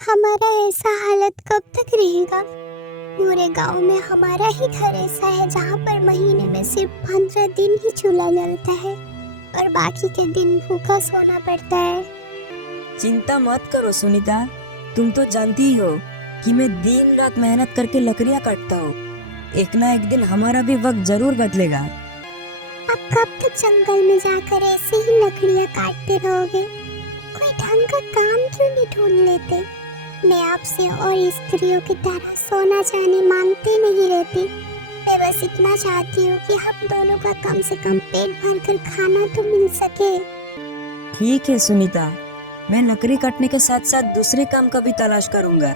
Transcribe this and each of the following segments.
हमारा ऐसा हालत कब तक रहेगा? पूरे गांव में हमारा ही घर ऐसा है जहाँ पर महीने में सिर्फ 15 दिन ही चूल्हा जलता है और बाकी के दिन भूखा सोना पड़ता है। चिंता मत करो सुनीता, तुम तो जानती ही हो कि मैं दिन रात मेहनत करके लकड़ियाँ काटता हूँ। एक ना एक दिन हमारा भी वक्त जरूर बदलेगा। आप कब तक जंगल में जाकर ऐसे ही लकड़ियाँ काटते रहोगे? कोई ढंग का काम क्यों नहीं ढूंढ लेते? मैं आपसे और स्त्रियों की तरह सोना चांदी मांगती नहीं रहती। मैं बस इतना चाहती हूँ कि हम दोनों का कम से कम पेट भरकर खाना तो मिल सके। ठीक है सुनीता, मैं लकड़ी काटने के साथ साथ दूसरे काम का भी तलाश करूंगा।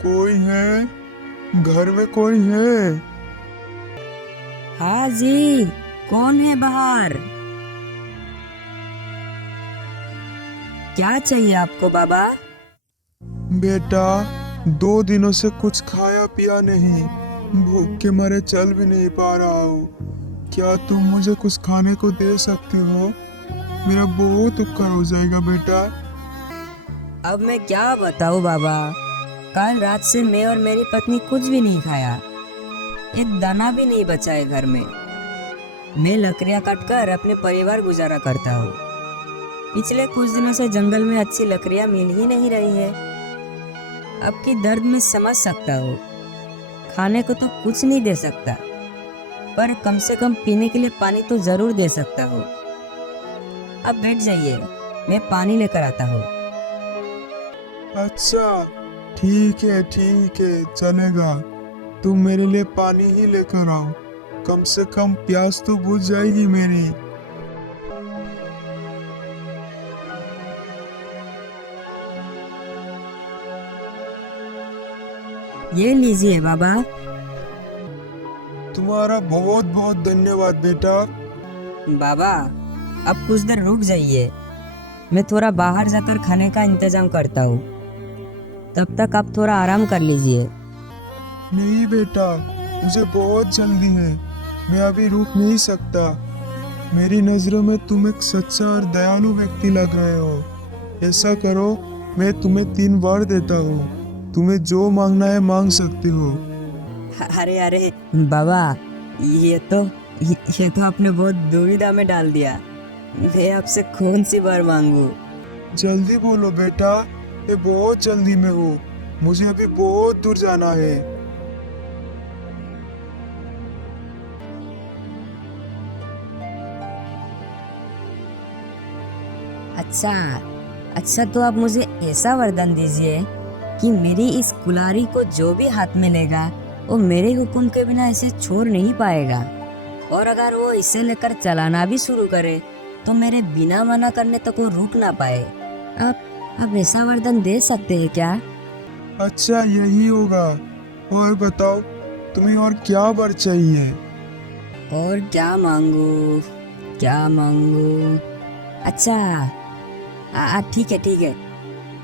कोई है? घर में कोई है? हाँ जी, कौन है बाहर? क्या चाहिए आपको बाबा? बेटा, 2 दिनों से कुछ खाया पिया नहीं, भूख के मारे चल भी नहीं पा रहा हूँ। क्या तुम मुझे कुछ खाने को दे सकती हो? मेरा बहुत उपकार हो जाएगा बेटा। अब मैं क्या बताऊँ बाबा, कल रात से मैं और मेरी पत्नी कुछ भी नहीं खाया। एक दाना भी नहीं बचा है घर में। मैं लकड़ियाँ काटकर अपने परिवार गुजारा करता हूँ। पिछले कुछ दिनों से जंगल में अच्छी लकड़ियाँ मिल ही नहीं रही है। अब की दर्द में समझ सकता हूँ। खाने को तो कुछ नहीं दे सकता, पर कम से कम पीने के लिए पानी तो जरूर दे सकता हूँ। अब बैठ जाइए, मैं पानी लेकर आता हूँ। अच्छा, ठीक है चलेगा। तुम मेरे लिए पानी ही लेकर आओ, कम से कम प्यास तो बुझ जाएगी मेरी। ये लीजिए बाबा। तुम्हारा बहुत बहुत धन्यवाद बेटा। बाबा, अब कुछ देर रुक जाइए, मैं थोड़ा बाहर जाकर खाने का इंतजाम करता हूँ। तब तक आप थोड़ा आराम कर लीजिए। नहीं बेटा, मुझे बहुत जल्दी है, मैं अभी रुक नहीं सकता। मेरी नजरों में तुम एक सच्चा और दयालु व्यक्ति लग रहे हो। ऐसा करो, मैं तुम्हें 3 बार देता हूँ, तुम्हें जो मांगना है मांग सकते हो। अरे अरे बाबा, ये तो आपने बहुत दुविधा में डाल दिया। मैं आपसे कौन सी बार मांगू? जल्दी बोलो बेटा, मैं बहुत जल्दी में हूँ, मुझे अभी बहुत दूर जाना है। अच्छा अच्छा, तो आप मुझे ऐसा वरदान दीजिए कि मेरी इस कुल्हाड़ी को जो भी हाथ में लेगा वो मेरे हुक्म के बिना इसे छोड़ नहीं पाएगा, और अगर वो इसे लेकर चलाना भी शुरू करे तो मेरे बिना मना करने तक वो रुक ना पाए। आप ऐसा वरदान दे सकते हैं क्या? अच्छा, यही होगा। और बताओ, तुम्हें और क्या वर चाहिए? और क्या मांगू, क्या मांगू? अच्छा, ठीक है।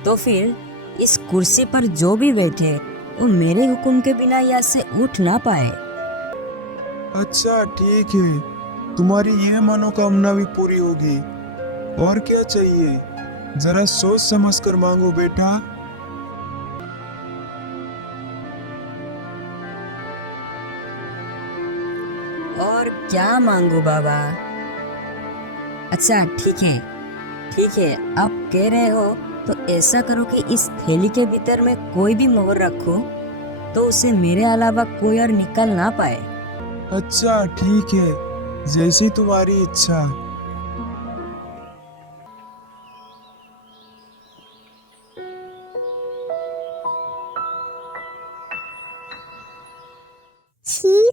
तो फिर इस कुर्सी पर जो भी बैठे वो मेरे हुक्म के बिना यहाँ से उठ ना पाए। अच्छा ठीक है, तुम्हारी ये मनोकामना भी पूरी होगी। और क्या चाहिए? जरा सोच समझ कर मांगो बेटा। और क्या मांगू बाबा? अच्छा ठीक है, आप कह रहे हो तो ऐसा करो कि इस थैली के भीतर में कोई भी मोहर रखो तो उसे मेरे अलावा कोई और निकल ना पाए। अच्छा ठीक है, जैसी तुम्हारी इच्छा।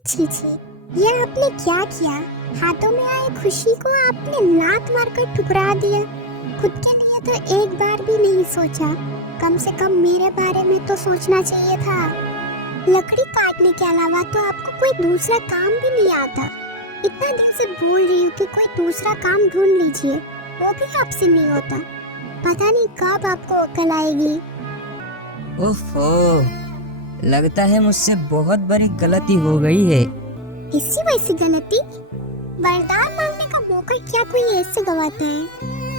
छी, ये आपने क्या किया? हाथों में आई खुशी को आपने लात मारकर ठुकरा दिया। खुद के लिए तो एक बार भी नहीं सोचा। कम से कम मेरे बारे में तो सोचना चाहिए था। लकड़ी काटने के अलावा तो आपको कोई दूसरा काम भी नहीं आता। इतना दिन से बोल रही हूँ कि कोई दूसरा काम ढूंढ लीजिए, वो भी आपसे नहीं होता। पता नहीं कब आपको अकल आएगी। ओफो, लगता है मुझसे बहुत बड़ी गलती हो गई है। इसी वैसी गलती? वरदान मांगने का मौका क्या कोई ऐसे गवाता है?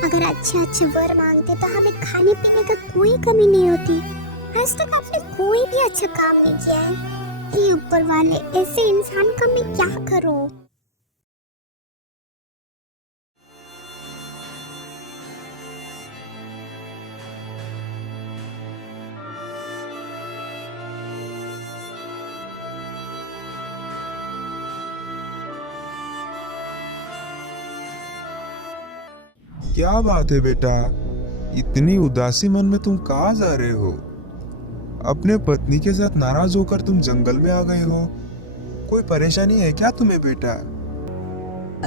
अगर अच्छे अच्छे वर मांगते तो हमें खाने पीने का कोई कमी नहीं होती। आज तक आपने कोई भी अच्छा काम नहीं किया है। हे ऊपर वाले, ऐसे इंसान का मैं क्या करूं? क्या बात है बेटा, इतनी उदासी मन में तुम कहाँ जा रहे हो? अपने पत्नी के साथ नाराज होकर तुम जंगल में आ गए हो। कोई परेशानी है क्या तुम्हें बेटा?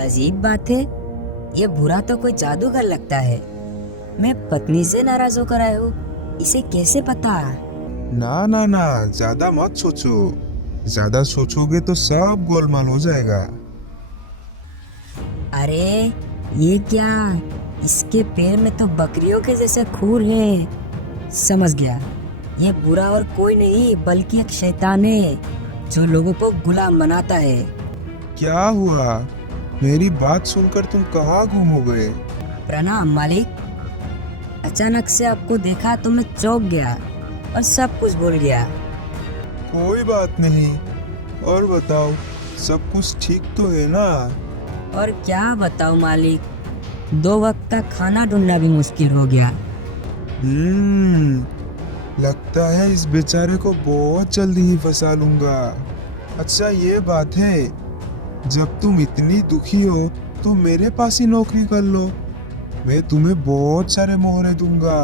अजीब बात है, ये बुरा तो कोई जादूगर लगता है। मैं पत्नी से नाराज होकर आया हूँ, इसे कैसे पता? ना ना ना, ज्यादा मत सोचो। ज्यादा सोचोगे तो सब गोलमाल हो जाएगा। अरे ये क्या, इसके पैर में तो बकरियों के जैसे खूर है। समझ गया, ये बुरा और कोई नहीं बल्कि एक शैतान है जो लोगों को गुलाम बनाता है। क्या हुआ? मेरी बात सुनकर तुम कहाँ गुम हो गए? प्रणाम मालिक। अचानक से आपको देखा तो मैं चौंक गया और सब कुछ भूल गया। कोई बात नहीं। और बताओ, सब कुछ ठीक तो है ना? और क्या बताऊं मालिक, 2 वक्त का खाना ढूंढना भी मुश्किल हो गया। लगता है इस बेचारे को बहुत जल्दी ही फंसा लूंगा। अच्छा ये बात है, जब तुम इतनी दुखी हो तो मेरे पास ही नौकरी कर लो। मैं तुम्हें बहुत सारे मोहरे दूंगा।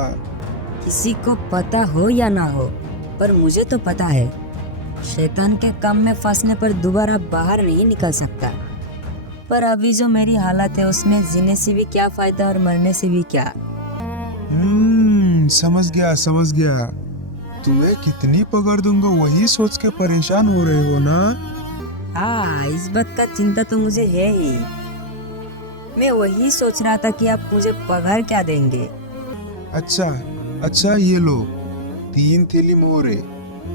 किसी को पता हो या ना हो, पर मुझे तो पता है, शैतान के काम में फंसने पर दोबारा बाहर नहीं निकल सकता। पर अभी जो मेरी हालत है उसमें जीने से भी क्या फायदा और मरने से भी क्या। समझ गया समझ गया। तुम्हें कितनी पकड़ दूंगा वही सोच के परेशान हो रहे हो ना? हाँ, इस बात का चिंता तो मुझे है ही। मैं वही सोच रहा था कि आप मुझे पगार क्या देंगे। अच्छा अच्छा, ये लो 3 थैली मोहरे।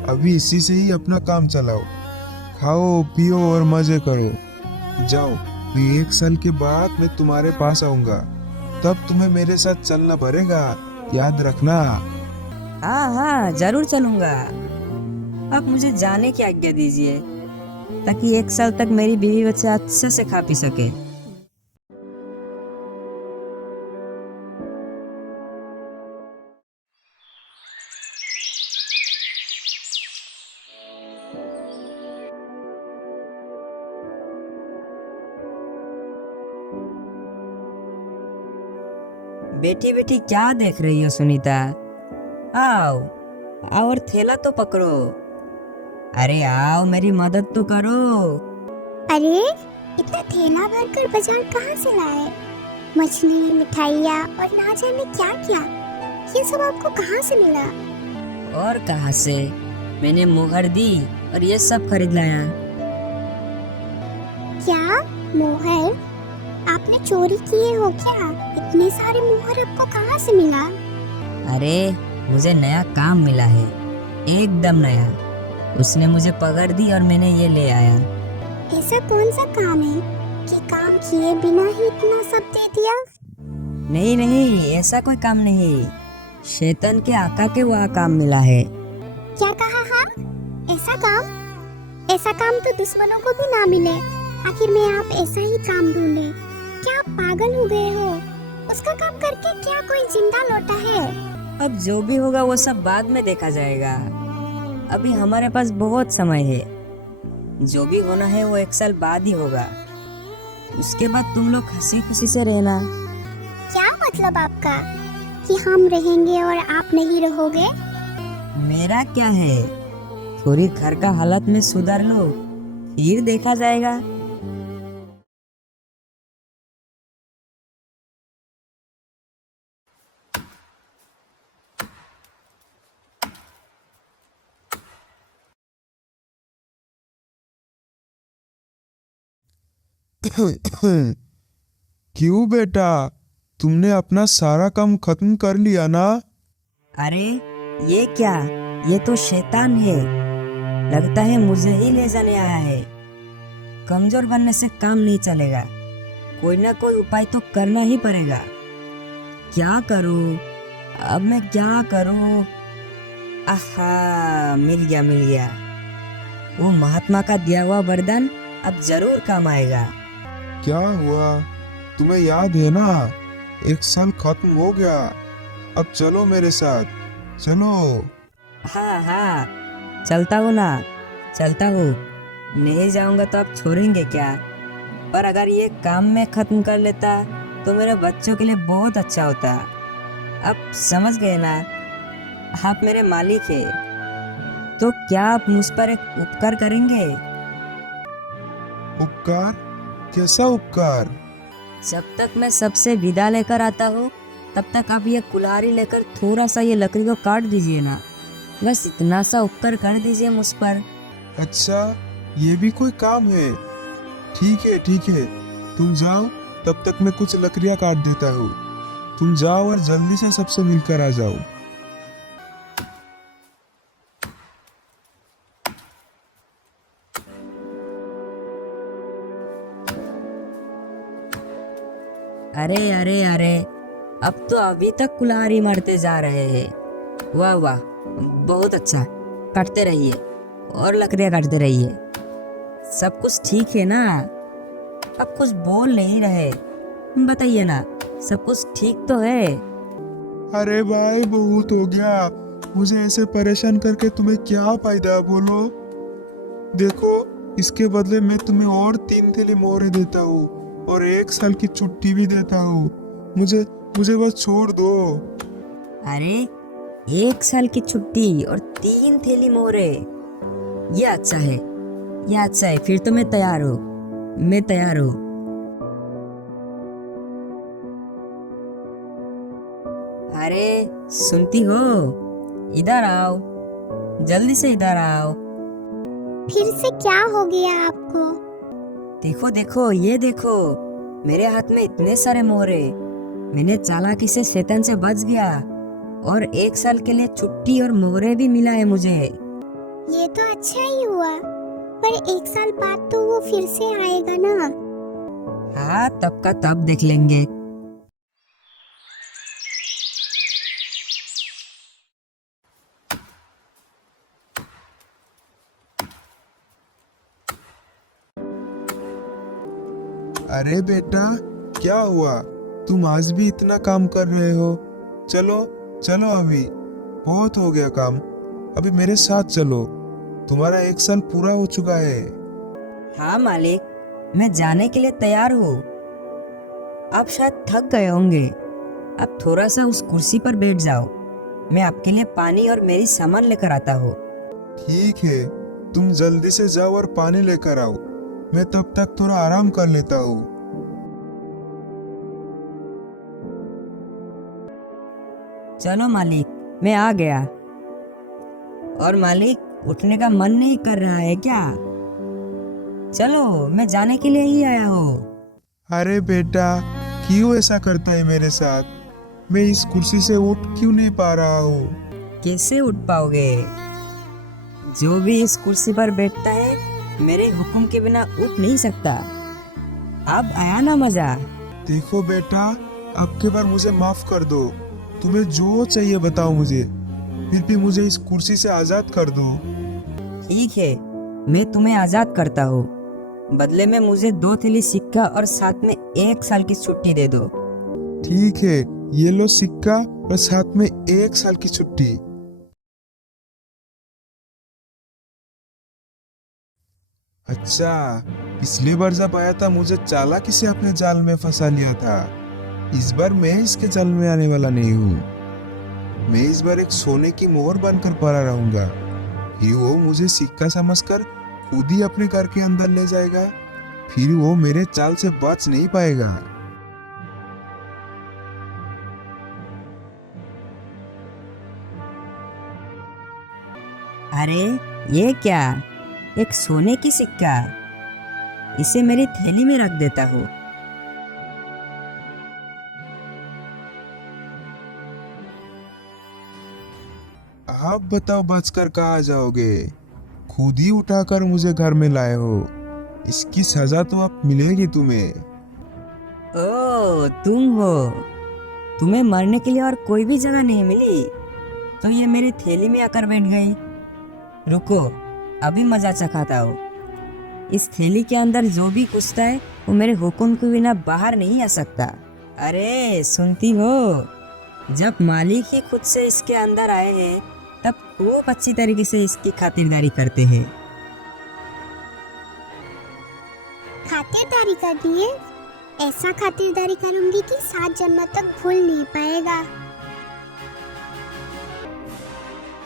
अभी इसी से ही अपना काम चलाओ। खाओ पियो और मजे करो। जाओ, 1 साल के बाद मैं तुम्हारे पास आऊंगा, तब तुम्हें मेरे साथ चलना पड़ेगा, याद रखना। हाँ हाँ, जरूर चलूंगा। आप मुझे जाने की आज्ञा दीजिए ताकि 1 साल तक मेरी बीवी बच्चा अच्छे से खा पी सके। बेटी बेटी क्या देख रही हो सुनीता? आओ आओ और थैला तो पकड़ो। अरे आओ, मेरी मदद तो करो। अरे इतना थैला भरकर बाजार कहाँ से लाए? मछली, मिठाइयाँ और ना जाने क्या क्या। ये सब आपको कहाँ से मिला? और कहाँ से, मैंने मुहर दी और ये सब खरीद लाया। क्या मोहर? आपने चोरी किए हो क्या? इतने सारे मोहर आपको कहाँ से मिला? अरे मुझे नया काम मिला है, एकदम नया। उसने मुझे पकड़ दी और मैंने ये ले आया। ऐसा कौन सा काम है कि काम किए बिना ही इतना सब दे दिया? नहीं नहीं, ऐसा कोई काम नहीं, शैतान के आका के वहाँ काम मिला है। क्या कहा? हाँ, ऐसा काम? ऐसा काम तो दुश्मनों को भी ना मिले। आखिर में आप ऐसा ही काम ढूंढे? क्या आप पागल हो गए हो? उसका काम करके क्या कोई जिंदा लौटा है? अब जो भी होगा वो सब बाद में देखा जाएगा। अभी हमारे पास बहुत समय है। जो भी होना है वो 1 साल बाद ही होगा। उसके बाद तुम लोग हंसी खुशी से रहना। क्या मतलब आपका कि हम रहेंगे और आप नहीं रहोगे? मेरा क्या है, थोड़ी घर का हालत में सुधार लो, फिर देखा जाएगा। क्यों बेटा, तुमने अपना सारा काम खत्म कर लिया ना? अरे ये क्या, ये तो शैतान है, लगता है मुझे ही ले जाने आया है। कमजोर बनने से काम नहीं चलेगा, कोई ना कोई उपाय तो करना ही पड़ेगा। क्या करूं, अब मैं क्या करूं? आहा, मिल गया। वो महात्मा का दिया हुआ वरदान अब जरूर काम आएगा। क्या हुआ? तुम्हें याद है ना, 1 साल खत्म हो गया। अब चलो मेरे साथ, चलो। हाँ, चलता हूँ। नहीं जाऊंगा तो आप छोड़ेंगे क्या? पर अगर ये काम मैं खत्म कर लेता तो मेरे बच्चों के लिए बहुत अच्छा होता। अब समझ गए ना, आप मेरे मालिक है, तो क्या आप मुझ पर एक उपकार करेंगे? उपकार? कैसा उपकार? जब तक मैं सबसे विदा लेकर आता हूँ तब तक आप ये कुल्हाड़ी लेकर थोड़ा सा ये लकड़ी को काट दीजिए ना, बस इतना सा उपकार कर दीजिए मुझ पर। अच्छा, ये भी कोई काम है? ठीक है, तुम जाओ, तब तक मैं कुछ लकड़ियां काट देता हूँ। तुम जाओ और जल्दी से सबसे मिलकर आ जाओ। अरे, अब तो अभी तक कुल्हाड़ी मारते जा रहे हैं। वाह, बहुत अच्छा, काटते रहिए और लकड़ियां काटते रहिए। सब कुछ ठीक है ना? अब कुछ बोल नहीं रहे, बताइए ना, सब कुछ ठीक तो है? अरे भाई, बहुत हो गया। मुझे ऐसे परेशान करके तुम्हें क्या फायदा, बोलो। देखो, इसके बदले मैं तुम्हें और 3 थैली मोहरे देता हूँ और 1 साल की छुट्टी भी देता हूँ। मुझे बस छोड़ दो। अरे, 1 साल की छुट्टी और 3 थैली मोहरे, ये अच्छा है। फिर तो मैं तैयार हूँ। अरे, सुनती हो? इधर आओ, जल्दी से इधर आओ। फिर से क्या हो गया आपको? देखो, ये देखो, मेरे हाथ में इतने सारे मोहरे। मैंने चालाकी से शैतान से बच गया और 1 साल के लिए छुट्टी और मोहरे भी मिला है मुझे। ये तो अच्छा ही हुआ, पर 1 साल बाद तो वो फिर से आएगा ना। हाँ, तब का तब देख लेंगे। अरे बेटा, क्या हुआ? तुम आज भी इतना काम कर रहे हो? चलो चलो, अभी बहुत हो गया काम। अभी मेरे साथ चलो, तुम्हारा 1 साल पूरा हो चुका है। हाँ मालिक, मैं जाने के लिए तैयार हूँ। आप शायद थक गए होंगे, आप थोड़ा सा उस कुर्सी पर बैठ जाओ, मैं आपके लिए पानी और मेरी सामान लेकर आता हूँ। ठीक है, तुम जल्दी से जाओ और पानी लेकर आओ। मैं तब तक थोड़ा आराम कर लेता हूँ। चलो मालिक, मैं आ गया। और मालिक, उठने का मन नहीं कर रहा है क्या? चलो, मैं जाने के लिए ही आया हूँ। अरे बेटा, क्यों ऐसा करता है मेरे साथ? मैं इस कुर्सी से उठ क्यों नहीं पा रहा हूँ? कैसे उठ पाओगे? जो भी इस कुर्सी पर बैठता है मेरे हुक्म के बिना उठ नहीं सकता। अब आया ना मजा? देखो बेटा, अब की बार मुझे माफ कर दो। तुम्हें जो चाहिए बताओ मुझे, फिर भी मुझे इस कुर्सी से आजाद कर दो। ठीक है, मैं तुम्हें आजाद करता हूँ। बदले में मुझे 2 थैली सिक्का और साथ में 1 साल की छुट्टी दे दो। ठीक है, ये लो सिक्का और साथ में 1 साल की छुट्टी। अच्छा, पिछली बार जब आया था मुझे चालाकी से अपने जाल में फंसा लिया था। इस बार मैं इसके जाल में आने वाला नहीं हूँ। मैं इस बार एक सोने की मोहर बनकर पड़ा रहूंगा। फिर वो मुझे सिक्का समझकर खुद ही अपने घर के अंदर ले जाएगा। फिर वो मेरे चाल से बच नहीं पाएगा। अरे, ये क्या? एक सोने की सिक्का, इसे मेरी थैली में रख देता हूँ। आप बताओ बचकर कहाँ जाओगे? खुद ही उठाकर मुझे घर में लाए हो। इसकी सजा तो अब मिलेगी तुम्हें। ओ तुम हो। तुम्हें मरने के लिए और कोई भी जगह नहीं मिली तो ये मेरी थैली में आकर बैठ गई। रुको, अभी मजा चखाता हूँ। इस थैली के अंदर जो भी घुसता है वो मेरे हुक्म के बिना बाहर नहीं आ सकता। अरे सुनती हो, जब मालिक ही खुद से इसके अंदर आए हैं तब खूब अच्छी तरीके से इसकी खातिरदारी करते हैं। खातिरदारी कर दिए? ऐसा खातिरदारी करूंगी कि 7 जन्म तक भूल नहीं पाएगा।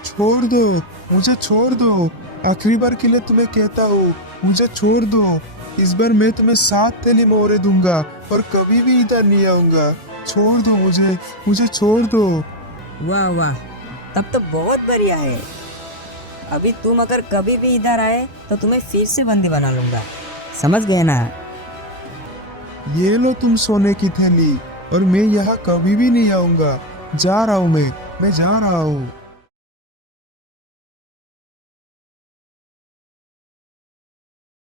छोड़ दो, मुझे छोड़ दो। आखिरी बार के लिए तुम्हें कहता हूँ, मुझे छोड़ दो। इस बार मैं तुम्हें 7 थैली मोहरे दूंगा और कभी भी इधर नहीं आऊंगा। छोड़ दो मुझे छोड़ दो। वाह वाह, तब तो बहुत बढ़िया है। अभी तुम अगर कभी भी इधर आए तो तुम्हें फिर से बंदी बना लूंगा, समझ गए ना? ये लो तुम सोने की थैली, और मैं यहाँ कभी भी नहीं आऊंगा। जा रहा हूँ मैं जा रहा हूँ।